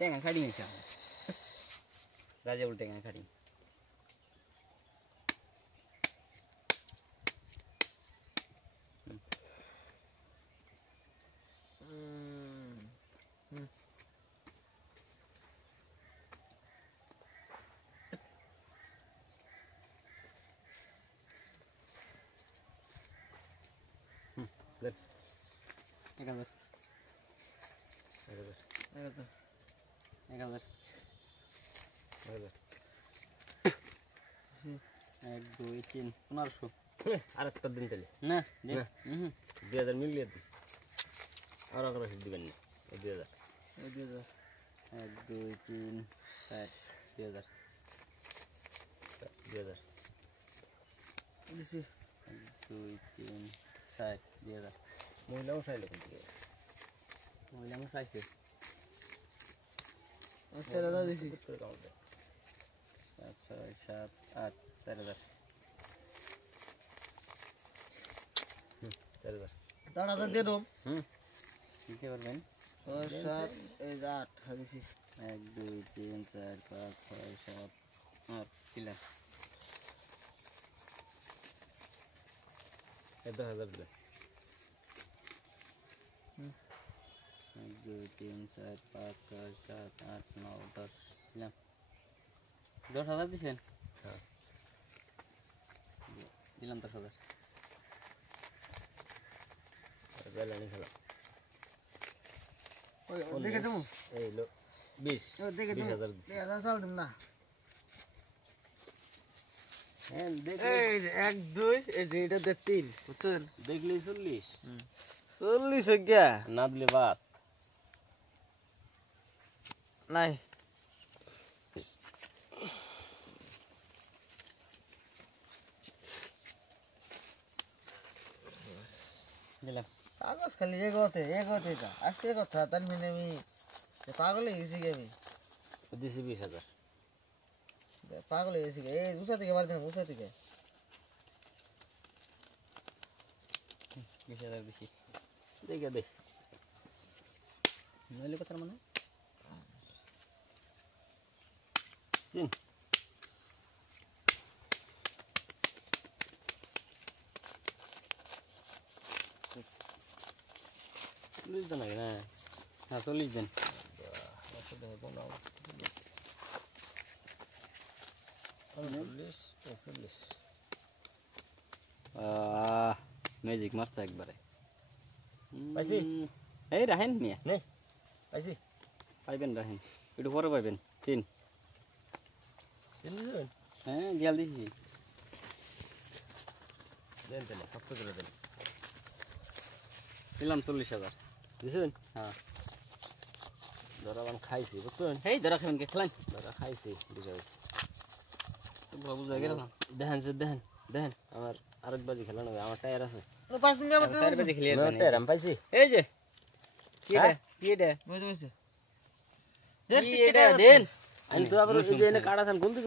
Tenga খাড়ি হয়েছে Rajaul Tenga খাড়ি এক দুই তিন 1500 আরেকটা দিন তাহলে না 2000 মিলিয়ে দিন আর আগে দিবেন না 2000 এক দুই তিন 4 2000 দিছি 1 2 3 4 2000 মহিলা উঠাইলো কিন্তু মহিলা উঠাইছে আচ্ছা দাদা দিছি 5 6 7 8 4000 4000 দাঁড়া দিয়ে দাও দিতে পারবেন 6 7 এই 8 দিছি 1 2 3 4 5 6 7 8 কিলা 10,000 দিলে 1 2 3 4 5 6 7 8 9 10 দিলাম 10,000 দিছেন হ্যাঁ দিলাম 10,000 বেলানি খেলা ওই দেখে তুমি এই লো 20 ও দেখে তুমি 20,000 দিছি 1000 চাল দিন না হ্যাঁ দেখে এই 1 2 এই এটা দে 3 বুঝছেন দেখলি 40 40 হয়ে গয়া না দিলে বাদ নাই দিলাম কাগজ খালি এগোতে যা আসছে কথা তার মানে আমি পাগল হয়ে গেছি আমি দিছি 20,000 পাগল হয়ে গেছি এই উষা থেকে বার দেন উষা থেকে 20,000 দিছি দেখে দে নইলে কথা মানে চিন চল্লিশ দিন আগে না হ্যাঁ 40 দিন ম্যাজিক মারছে একবারে পাইছি এই রাহেন মিয়া নেই পাইছি পাইবেন রাহেন একটু পরে পাইবেন চিন হ্যাঁ গিয়াল দিছি দেন তাহলে কত করে দেন দিলাম 40,000 দিছেন হ্যাঁ ধরা বান খাইছি বুঝছেন এই ধরা খাবেন কে খেলান ধরা খাইছি বুঝা গেছে বাবু জায়গা দেখেন আমার আরেক বাজি খেলা না আমার টায়ার আছে 5 দিন আমার টায়ার বাজি খেলিয়ে দেন টায়ার আমি পাইছি এই যে কি এটা বুঝতে পারছিস দেন আমি তো আবার ওই যে এনে কাটাছেন কোন